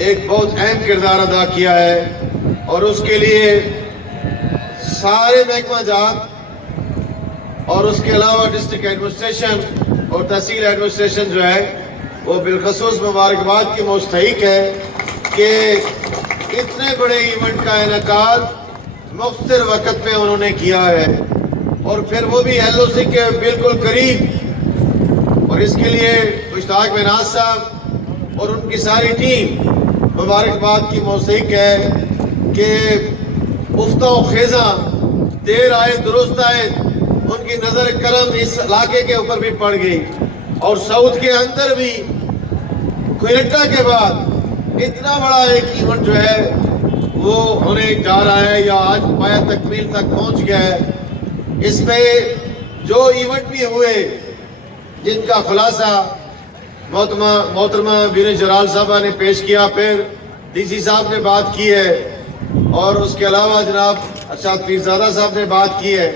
ایک بہت اہم کردار ادا کیا ہے، اور اس کے لیے سارے محکمہ جات اور اس کے علاوہ ڈسٹرکٹ ایڈمنسٹریشن اور تحصیل ایڈمنسٹریشن جو ہے وہ بالخصوص مبارکباد کی مستحق ہے کہ اتنے بڑے ایونٹ کا انعقاد مختصر وقت میں انہوں نے کیا ہے، اور پھر وہ بھی ایل او سی کے بالکل قریب۔ اور اس کے لیے مشتاق مناز صاحب اور ان کی ساری ٹیم مبارکباد کی مستحق ہے کہ افتہ و خیزاں دیر آئے درست آئے، ان کی نظر کرم اس علاقے کے اوپر بھی پڑ گئی، اور ساؤتھ کے اندر بھی کوئٹہ کے بعد اتنا بڑا ایک ایونٹ جو ہے وہ ہونے جا رہا ہے یا آج پایہ تکمیل تک پہنچ گیا ہے۔ اس میں جو ایونٹ بھی ہوئے جن کا خلاصہ محترمہ بین جلال صاحبہ نے پیش کیا، پھر ڈی سی صاحب نے بات کی ہے، اور اس کے علاوہ جناب ارشاد پیرزادہ صاحب نے بات کی ہے۔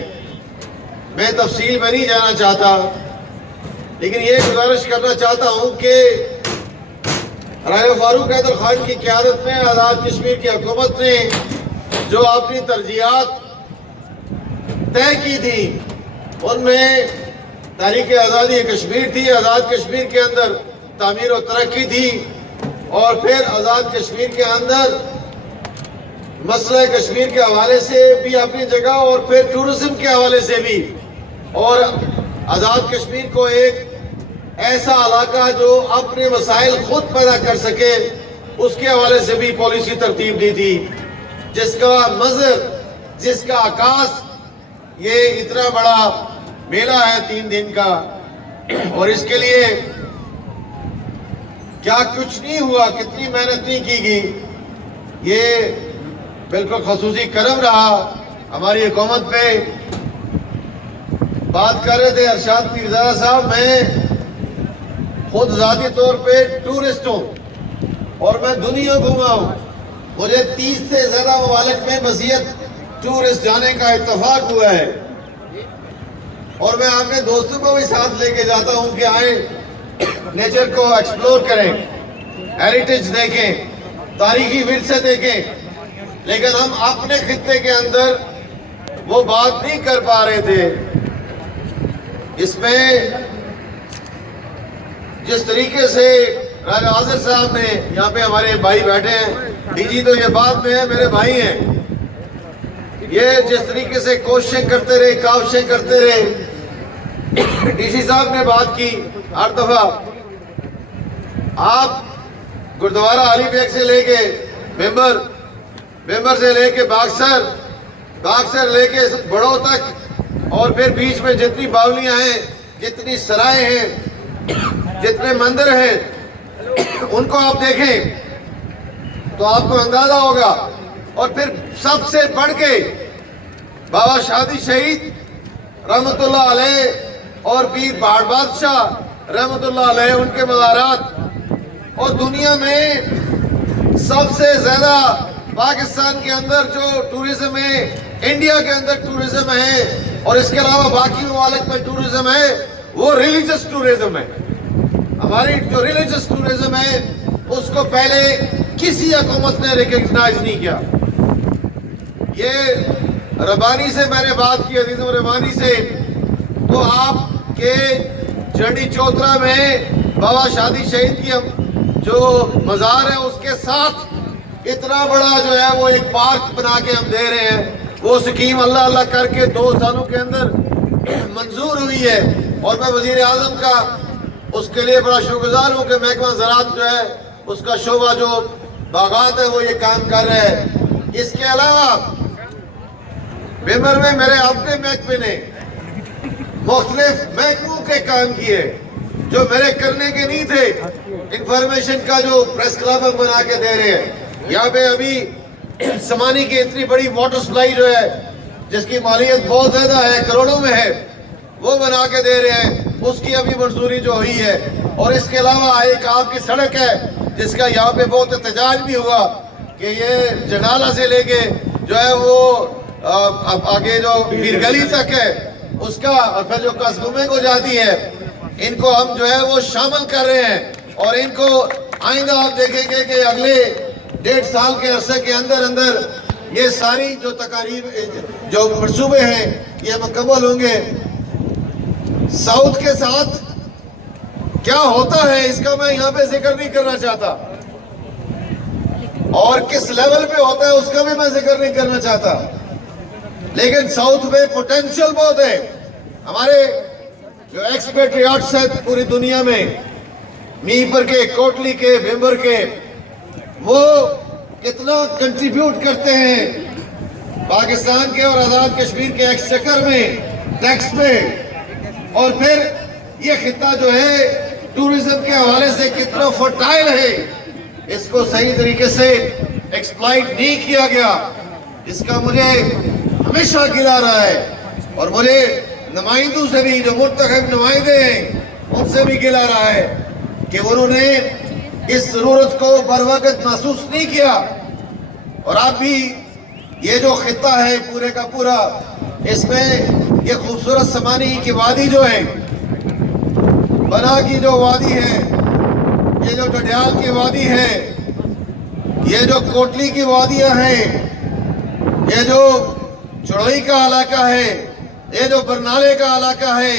میں تفصیل میں نہیں جانا چاہتا، لیکن یہ گزارش کرنا چاہتا ہوں کہ راجہ فاروق حیدر خان کی قیادت میں آزاد کشمیر کی حکومت نے جو اپنی ترجیحات طے کی تھی، ان میں تحریک آزادی کشمیر تھی، آزاد کشمیر کے اندر تعمیر و ترقی تھی، اور پھر آزاد کشمیر کے اندر مسئلہ کشمیر کے حوالے سے بھی اپنی جگہ، اور پھر ٹورزم کے حوالے سے بھی، اور آزاد کشمیر کو ایک ایسا علاقہ جو اپنے وسائل خود پیدا کر سکے، اس کے حوالے سے بھی پالیسی ترتیب دی تھی، جس کا مظہر، جس کا عکاس یہ اتنا بڑا میلہ ہے 3 دن کا۔ اور اس کے لیے کیا کچھ نہیں ہوا، کتنی محنت نہیں کی گئی، یہ بالکل خصوصی کرم رہا ہماری حکومت پہ۔ بات کر رہے تھے ارشاد پیرزادہ صاحب، میں خود ذاتی طور پہ ٹورسٹ ہوں اور میں دنیا گھوما ہوں، مجھے 30 سے زیادہ ممالک میں مزید ٹورسٹ جانے کا اتفاق ہوا ہے، اور میں اپنے دوستوں کو بھی ساتھ لے کے جاتا ہوں کہ آئیں نیچر کو ایکسپلور کریں، ہیریٹیج دیکھیں، تاریخی ورثے دیکھیں، لیکن ہم اپنے خطے کے اندر وہ بات نہیں کر پا رہے تھے۔ اس میں جس طریقے سے راجہ حاضر صاحب نے، یہاں پہ ہمارے بھائی بیٹھے ہیں، ڈی جی تو یہ بات میں ہے، میرے بھائی ہیں، یہ جس طریقے سے کوششیں کرتے رہے، کاوشیں کرتے رہے، ڈی سی صاحب نے بات کی ہر دفعہ، آپ گردوارہ علی بیگ سے لے کے ممبر سے لے کے باکسر لے کے بڑوں تک، اور پھر بیچ میں جتنی باولیاں ہیں، جتنی سرائیں ہیں، جتنے مندر ہیں، ان کو آپ دیکھیں تو آپ کو اندازہ ہوگا۔ اور پھر سب سے بڑھ کے بابا شادی شہید رحمت اللہ علیہ اور پیر پہاڑ بادشاہ رحمت اللہ علیہ، ان کے مزارات، اور دنیا میں سب سے زیادہ پاکستان کے اندر جو ٹورزم ہے، انڈیا کے اندر ٹورزم ہے، اور اس کے علاوہ باقی ممالک میں ٹورزم ہے، وہ ریلیجس ٹورزم ہے۔ ہماری جو ریلیجس ٹورزم ہے اس کو پہلے کسی حکومت نے ریکگنائز نہیں کیا۔ یہ ربانی سے میں نے بات کی، عزیزم ربانی سے، تو آپ کے جنڈی چوترا میں بابا شادی شہید کی جو مزار ہے اس کے ساتھ اتنا بڑا جو ہے وہ ایک پارک بنا کے ہم دے رہے ہیں۔ وہ سکیم اللہ اللہ کر کے 2 سالوں کے اندر منظور ہوئی ہے، اور میں وزیر اعظم کا اس کے لیے بڑا شکرگزار ہوں کہ محکمہ زراعت جو ہے اس کا شعبہ جو باغات ہے وہ یہ کام کر رہے ہیں۔ اس کے علاوہ بیمر میں میرے اپنے محکمے نے مختلف محکموں کے کام کیے جو میرے کرنے کے نہیں تھے۔ انفارمیشن کا جو پریس کلب ہم بنا کے دے رہے ہیں، یہاں پہ ابھی سمانی کی اتنی بڑی واٹر سپلائی جو ہے جس کی مالیت بہت زیادہ ہے، کروڑوں میں ہے، وہ بنا کے دے رہے ہیں، اس کی ابھی منظوری جو ہوئی ہے۔ اور اس کے علاوہ ایک آپ کی سڑک ہے جس کا یہاں پہ بہت احتجاج بھی ہوا کہ یہ جنالہ سے لے کے جو ہے وہ آگے جو پیر گلی تک ہے اس کا، اور پھر جو قصبے کو جاتی ہے، ان کو ہم جو ہے وہ شامل کر رہے ہیں۔ اور ان کو آئندہ آپ دیکھیں گے کہ اگلے 1.5 سال کے عرصے کے اندر یہ ساری جو تقاریب جو منصوبے ہیں یہ مکمل ہوں گے۔ ساؤتھ کے ساتھ کیا ہوتا ہے اس کا میں یہاں پہ ذکر نہیں کرنا چاہتا، اور کس لیول پہ ہوتا ہے اس کا بھی میں ذکر نہیں کرنا چاہتا، لیکن ساؤتھ میں پوٹینشل بہت ہے۔ ہمارے جو ایکسپیٹریاٹس ہیں پوری دنیا میں، میپر کے، کوٹلی کے، بھمبر کے، وہ کتنا کنٹریبیوٹ کرتے ہیں پاکستان کے اور آزاد کشمیر کے ایکسچیکر میں، ٹیکس میں، اور پھر یہ خطہ جو ہے ٹورزم کے حوالے سے کتنا فرٹائل ہے، اس کو صحیح طریقے سے ایکسپلائٹ نہیں کیا گیا۔ اس کا مجھے ہمیشہ گلا رہا ہے، اور مجھے نمائندوں سے بھی، جو منتخب نمائندے ہیں ان سے بھی گلا رہا ہے کہ انہوں نے اس ضرورت کو بروقت محسوس نہیں کیا۔ اور آپ بھی یہ جو خطہ ہے پورے کا پورا، اس میں یہ خوبصورت سمانی کی وادی جو ہے، بنا کی جو وادی ہے، یہ جو ڈڈیال کی وادی ہے، یہ جو کوٹلی کی وادیاں ہیں، یہ جو چڑوئی کا علاقہ ہے، یہ جو برنالے کا علاقہ ہے،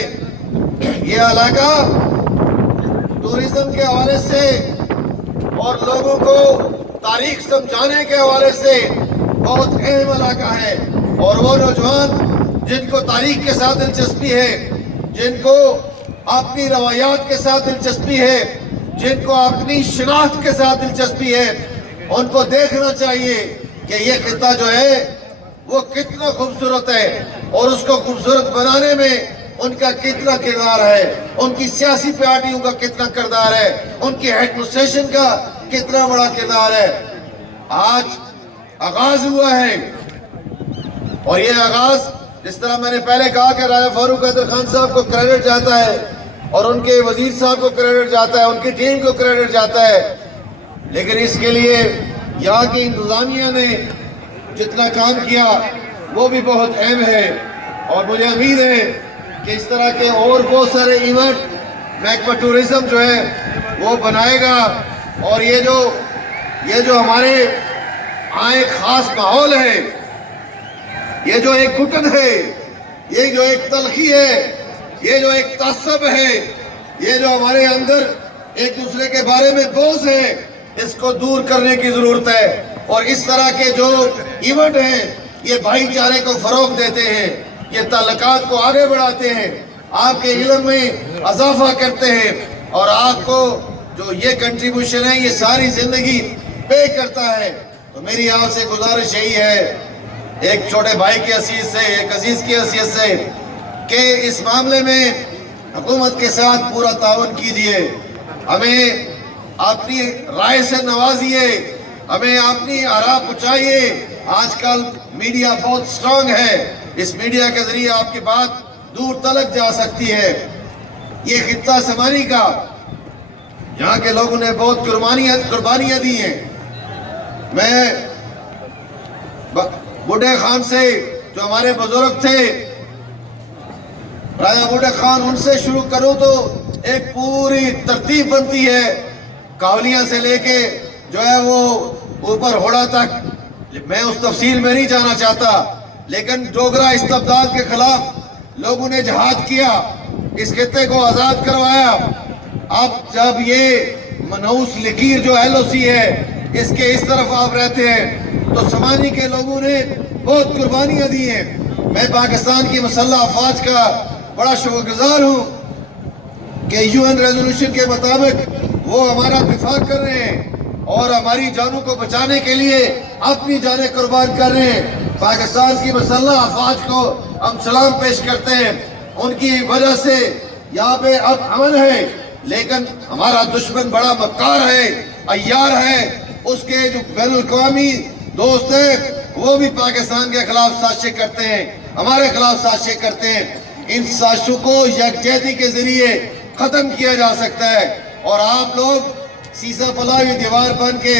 یہ علاقہ ٹورزم کے حوالے سے اور لوگوں کو تاریخ سمجھانے کے حوالے سے بہت اہم علاقہ ہے۔ اور وہ نوجوان جن کو تاریخ کے ساتھ دلچسپی ہے، جن کو اپنی روایات کے ساتھ دلچسپی ہے، جن کو اپنی شناخت کے ساتھ دلچسپی ہے، ان کو دیکھنا چاہیے کہ یہ خطہ جو ہے وہ کتنا خوبصورت ہے، اور اس کو خوبصورت بنانے میں ان کا کتنا کردار ہے، ان کی سیاسی پارٹیوں کا کتنا کردار ہے، ان کی ایڈمنسٹریشن کا کتنا بڑا کردار ہے۔ آج آغاز ہوا ہے، اور یہ آغاز جس طرح میں نے پہلے کہا کہ راجہ فاروق حیدر خان صاحب کو کریڈٹ جاتا ہے، اور ان کے وزیر صاحب کو کریڈٹ جاتا ہے، ان کی ٹیم کو کریڈٹ جاتا ہے، لیکن اس کے لیے یہاں کی انتظامیہ نے جتنا کام کیا وہ بھی بہت اہم ہے۔ اور مجھے امید ہے کہ اس طرح کے اور بہت سارے ایونٹ محکمہ ٹورزم جو ہے وہ بنائے گا، اور یہ جو ہمارے ایک خاص ماحول ہے، یہ جو ایک گھٹن ہے، یہ جو ایک تلخی ہے، یہ جو ایک تعصب ہے، یہ جو ہمارے اندر ایک دوسرے کے بارے میں بغض ہے، اس کو دور کرنے کی ضرورت ہے۔ اور اس طرح کے جو ایونٹ ہیں یہ بھائی چارے کو فروغ دیتے ہیں، یہ تعلقات کو آگے بڑھاتے ہیں، آپ کے علم میں اضافہ کرتے ہیں، اور آپ کو جو یہ کنٹریبیوشن ہے یہ ساری زندگی پے کرتا ہے۔ تو میری آپ سے گزارش یہی ہے، ایک چھوٹے بھائی کی حیثیت سے، ایک عزیز کی حیثیت سے، کہ اس معاملے میں حکومت کے ساتھ پورا تعاون کیجئے، ہمیں اپنی رائے سے نوازیے، ہمیں اپنی آراء پہنچائیے۔ آج کل میڈیا بہت سٹرونگ ہے، اس میڈیا کے ذریعے آپ کی بات دور تلک جا سکتی ہے۔ یہ خطہ سمانی کا یہاں کے لوگوں نے بہت قربانیاں دی ہیں۔ میں بوڑھے خان سے، جو ہمارے بزرگ تھے، راجہ بوڑھے خان، ان سے شروع کروں تو ایک پوری ترتیب بنتی ہے، کاولیاں سے لے کے جو ہے وہ اوپر ہوڑا تک۔ میں اس تفصیل میں نہیں جانا چاہتا، لیکن ڈوگرا استبداد کے خلاف لوگوں نے جہاد کیا، اس خطے کو آزاد کروایا۔ اب جب یہ منحوس لکیر جو ایل او سی ہے، اس کے اس طرف آپ رہتے ہیں، تو سمانی کے لوگوں نے بہت قربانیاں دی ہیں۔ میں پاکستان کی مسلح افواج کا بڑا شکر گزار ہوں کہ UN ریزولوشن کے مطابق وہ ہمارا دفاع کر رہے ہیں، اور ہماری جانوں کو بچانے کے لیے اپنی جانیں قربان کر رہے ہیں۔ پاکستان کی مسلح افواج کو ہم سلام پیش کرتے ہیں، ان کی وجہ سے یہاں پہ اب امن ہے، لیکن ہمارا دشمن بڑا مکار ہے، عیار ہے، اس کے جو بین الاقوامی دوست ہیں وہ بھی پاکستان کے خلاف سازشیں کرتے ہیں، ہمارے خلاف سازشیں کرتے ہیں۔ ان سازشوں کو یکجہتی کے ذریعے ختم کیا جا سکتا ہے، اور آپ لوگ سیسا پلاوی دیوار بن کے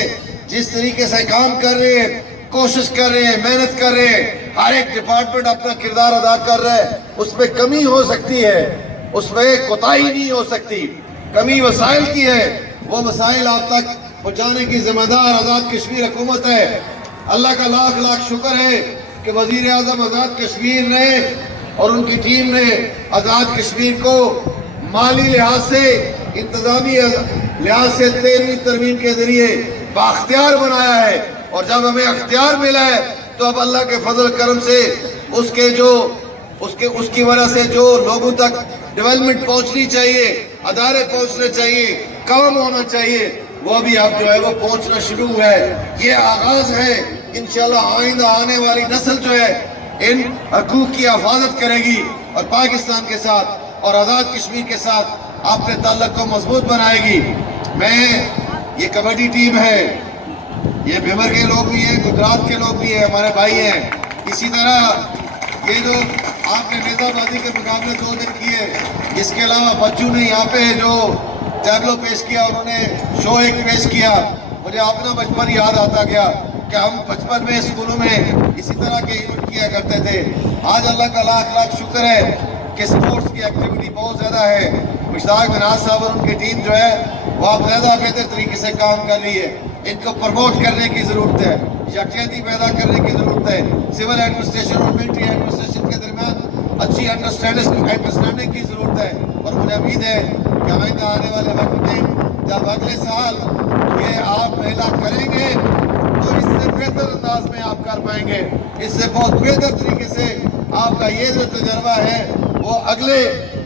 جس طریقے سے کام کر رہے ہیں، کوشش کر رہے ہیں، محنت کر رہے ہیں، ہر ایک ڈپارٹمنٹ اپنا کردار ادا کر رہا ہے، اس میں کمی ہو سکتی ہے، اس میں کوتاہی نہیں ہو سکتی، کمی وسائل کی ہے، وہ مسائل آپ تک پہنچانے کی ذمہ دار آزاد کشمیر حکومت ہے۔ اللہ کا لاکھ لاکھ شکر ہے کہ وزیر اعظم آزاد کشمیر نے اور ان کی ٹیم نے آزاد کشمیر کو مالی لحاظ سے، انتظامی لحاظ سے 13ویں ترمیم کے ذریعے بااختیار بنایا ہے، اور جب ہمیں اختیار ملا ہے تو اب اللہ کے فضل کرم سے اس کی وجہ سے جو لوگوں تک ڈیولپمنٹ پہنچنی چاہیے، ادارے پہنچنے چاہیے، کام ہونا چاہیے، وہ بھی اب جو ہے وہ پہنچنا شروع ہوا ہے۔ یہ آغاز ہے، انشاءاللہ آئندہ آنے والی نسل جو ہے ان حقوق کی حفاظت کرے گی اور پاکستان کے ساتھ اور آزاد کشمیر کے ساتھ اپنے تعلق کو مضبوط بنائے گی۔ یہ کبڈی ٹیم ہے، یہ بھیمر کے لوگ بھی ہیں، گجرات کے لوگ بھی ہیں، ہمارے بھائی ہیں۔ اسی طرح یہ جو آپ نے نیزہ بازی کے مقابلے 2 دن کیے، اس کے علاوہ بچوں نے یہاں پہ جو ٹیبلو پیش کیا، انہوں نے شو ایک پیش کیا، مجھے اپنا بچپن یاد آتا گیا کہ ہم بچپن میں اسکولوں میں اسی طرح کے ایونٹ کیا کرتے تھے۔ آج اللہ کا لاکھ لاکھ شکر ہے کہ سپورٹس کی ایکٹیویٹی بہت زیادہ ہے۔ مشتاق مناز صاحب اور ان کی ٹیم جو ہے وہ اب زیادہ بہتر طریقے سے کام کر رہی ہے۔ ان کو پروموٹ کرنے کی ضرورت ہے، یکجہتی پیدا کرنے کی ضرورت ہے، سول ایڈمنسٹریشن اور ملٹری ایڈمنسٹریشن کے درمیان اچھی انڈرسٹینڈنگ کی ضرورت ہے، اور مجھے امید ہے کہ آئندہ آنے والے وقت میں جب اگلے سال یہ آپ میلہ کریں گے تو اس سے بہتر انداز میں آپ کر پائیں گے، اس سے بہت بہتر طریقے سے آپ کا یہ جو تجربہ ہے وہ اگلے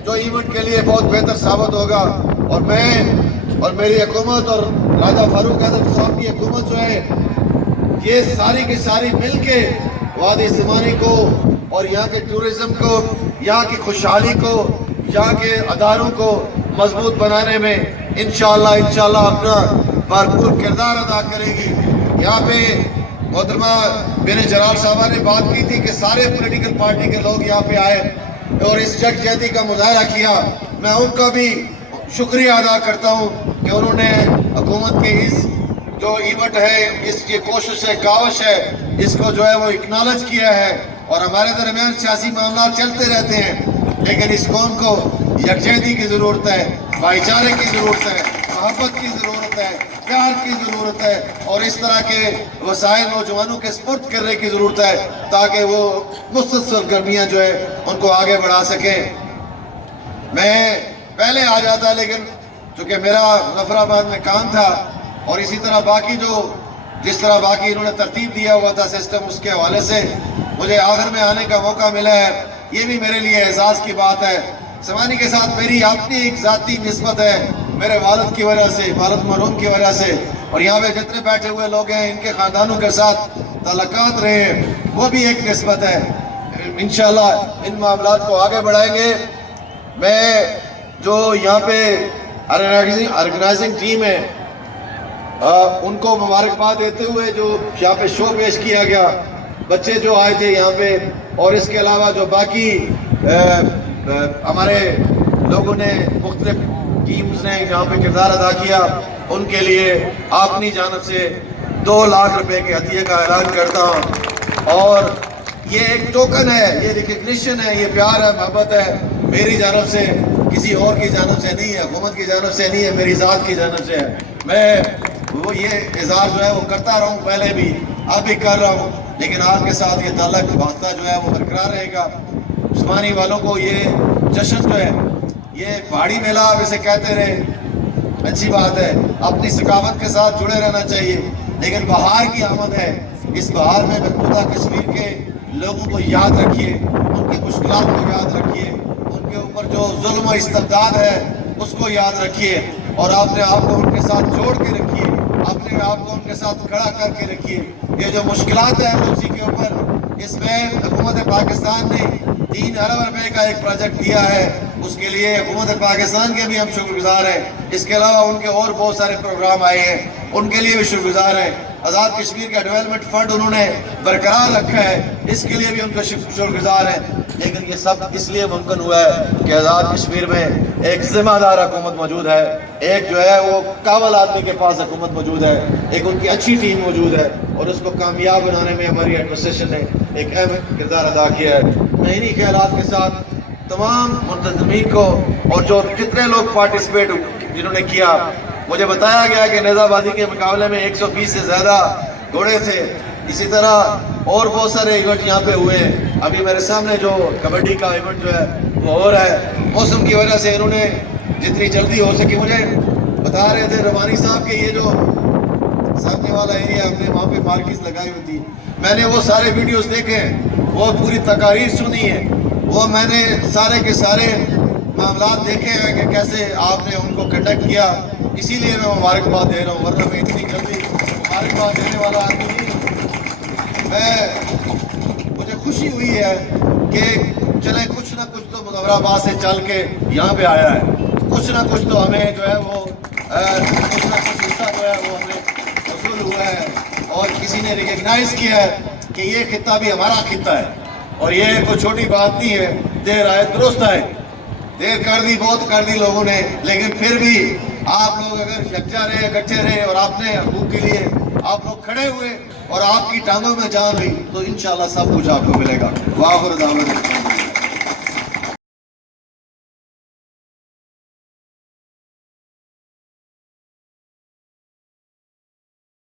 جو ایونٹ کے لیے بہت بہتر ثابت ہوگا۔ اور میں اور میری حکومت اور راجہ فاروق اعظم صاحب کی حکومت جو ہے یہ ساری کی ساری مل کے وادی سمانی کو اور یہاں کے ٹورزم کو، یہاں کی خوشحالی کو، یہاں کے اداروں کو مضبوط بنانے میں انشاءاللہ اپنا بھرپور کردار ادا کرے گی۔ یہاں پہ محترمہ بن جلال صاحبہ نے بات کی تھی کہ سارے پولیٹیکل پارٹی کے لوگ یہاں پہ آئے اور اس یکجہتی کا مظاہرہ کیا۔ میں ان کا بھی شکریہ ادا کرتا ہوں کہ انہوں نے حکومت کے اس جو ایونٹ ہے، اس کی کوشش ہے، کاوش ہے، اس کو جو ہے وہ اکنالج کیا ہے۔ اور ہمارے درمیان سیاسی معاملات چلتے رہتے ہیں، لیکن اس قوم کو یکجہتی کی ضرورت ہے، بھائی چارے کی ضرورت ہے، محبت کی ضرورت ہے، پیار کی ضرورت ہے، اور اس طرح کے وسائل نوجوانوں کے سپرد کرنے کی ضرورت ہے تاکہ وہ مسلسل گرمیاں جو ہے ان کو آگے بڑھا سکیں۔ میں پہلے آ جاتا، لیکن چونکہ میرا مظفر آباد میں کام تھا، اور اسی طرح باقی جس طرح باقی انہوں نے ترتیب دیا ہوا تھا سسٹم، اس کے حوالے سے مجھے آخر میں آنے کا موقع ملا ہے، یہ بھی میرے لیے اعزاز کی بات ہے۔ سمانی کے ساتھ میری اپنی ایک ذاتی نسبت ہے، میرے والد کی وجہ سے، والد مرحوم کی وجہ سے، اور یہاں پہ جتنے بیٹھے ہوئے لوگ ہیں ان کے خاندانوں کے ساتھ تعلقات رہے ہیں، وہ بھی ایک نسبت ہے۔ انشاءاللہ ان معاملات کو آگے بڑھائیں گے۔ میں جو یہاں پہ آرگنائزنگ ٹیم ہے ان کو مبارکباد دیتے ہوئے جو یہاں پہ شو پیش کیا گیا، بچے جو آئے تھے یہاں پہ، اور اس کے علاوہ جو باقی ہمارے لوگوں نے مختلف ٹیمز نے یہاں پہ کردار ادا کیا، ان کے لیے اپنی جانب سے 2 لاکھ روپے کے عطیے کا اعلان کرتا ہوں۔ اور یہ ایک ٹوکن ہے، یہ ریکگنیشن ہے، یہ پیار ہے، محبت ہے، میری جانب سے، کسی اور کی جانب سے نہیں ہے، حکومت کی جانب سے نہیں ہے، میری ذات کی جانب سے ہے۔ میں وہ یہ اظہار جو ہے وہ کرتا رہا ہوں، پہلے بھی، اب بھی کر رہا ہوں، لیکن آپ کے ساتھ یہ تعلق واسطہ جو ہے وہ برقرار رہے گا۔ عثمانی والوں کو یہ جشن جو ہے، یہ پہاڑی میلہ آپ اسے کہتے رہے، اچھی بات ہے، اپنی ثقافت کے ساتھ جڑے رہنا چاہیے، لیکن بہار کی آمد ہے، اس بہار میں محفوظہ کشمیر کے لوگوں کو یاد رکھیے، ان کی مشکلات کو یاد رکھیے، ان کے اوپر جو ظلم و استبداد ہے اس کو یاد رکھیے، اور اپنے آپ کو ان کے ساتھ جوڑ کے رکھیے، اپنے آپ کو ان کے ساتھ کھڑا کر کے رکھیے۔ یہ جو مشکلات ہیں اسی کے اوپر، اس میں حکومت پاکستان نے 3 ارب روپے کا ایک پروجیکٹ دیا ہے، اس کے لیے حکومت پاکستان کے بھی ہم شکر گزار ہیں۔ اس کے علاوہ ان کے اور بہت سارے پروگرام آئے ہیں، ان کے لیے بھی شکر گزار ہیں۔ آزاد کشمیر کا ڈیولپمنٹ فنڈ انہوں نے برقرار رکھا ہے، اس کے لیے بھی ان کا شکر گزار ہیں۔ لیکن یہ سب اس لیے ممکن ہوا ہے کہ آزاد کشمیر میں ایک ذمہ دار حکومت موجود ہے، ایک جو ہے وہ قابل آدمی کے پاس حکومت موجود ہے، ایک ان کی اچھی ٹیم موجود ہے، اور اس کو کامیاب بنانے میں ہماری ایڈمنسٹریشن نے ایک اہم کردار ادا کیا ہے۔ میں انہی خیالات کے ساتھ تمام منتظمین کو، اور جو جتنے لوگ پارٹیسپیٹ جنہوں نے کیا، مجھے بتایا گیا کہ نیزہ بازی کے مقابلے میں 120 سے زیادہ گھوڑے تھے. اسی طرح اور بہت سارے ایونٹ یہاں پہ ہوئے ہیں. ابھی میرے سامنے جو کبڈی کا ایونٹ جو ہے وہ ہو رہا ہے. موسم کی وجہ سے انہوں نے جتنی جلدی ہو سکی مجھے بتا رہے تھے ربانی صاحب کہ یہ جو سامنے والا ایریا ہم نے وہاں پہ مارکیز لگائی ہوئی تھی. میں نے وہ سارے ویڈیوز دیکھے ہیں, وہ پوری تقاریر سنی ہے, وہ میں نے سارے کے سارے معاملات دیکھے ہیں کہ کیسے آپ نے ان کو کنڈکٹ کیا. اسی لیے میں مبارکباد دے رہا ہوں, ورنہ میں اتنی جلدی مبارکباد دینے والا آدمی نہیں. مجھے خوشی ہوئی ہے کہ چلے کچھ نہ کچھ تو مظفرآباد سے چل کے یہاں پہ آیا ہے, کچھ نہ کچھ تو ہمیں جو ہے وہ کچھ نہ کچھ حصہ جو ہے وہ ہمیں حصول ہوا ہے, اور کسی نے ریکگنائز کیا ہے کہ یہ خطہ بھی ہمارا خطہ ہے. اور یہ کوئی چھوٹی بات نہیں ہے, دیر آئے درست آئے. دیر کر دی, بہت کر دی لوگوں نے, لیکن پھر بھی آپ لوگ اگر یکجا رہے, اکٹھے رہے اور اپنے حقوق کے لیے آپ لوگ کھڑے ہوئے اور آپ کی ٹانگوں میں جان ہوئی تو انشاءاللہ سب کچھ آپ کو ملے گا. وآخر دعوانا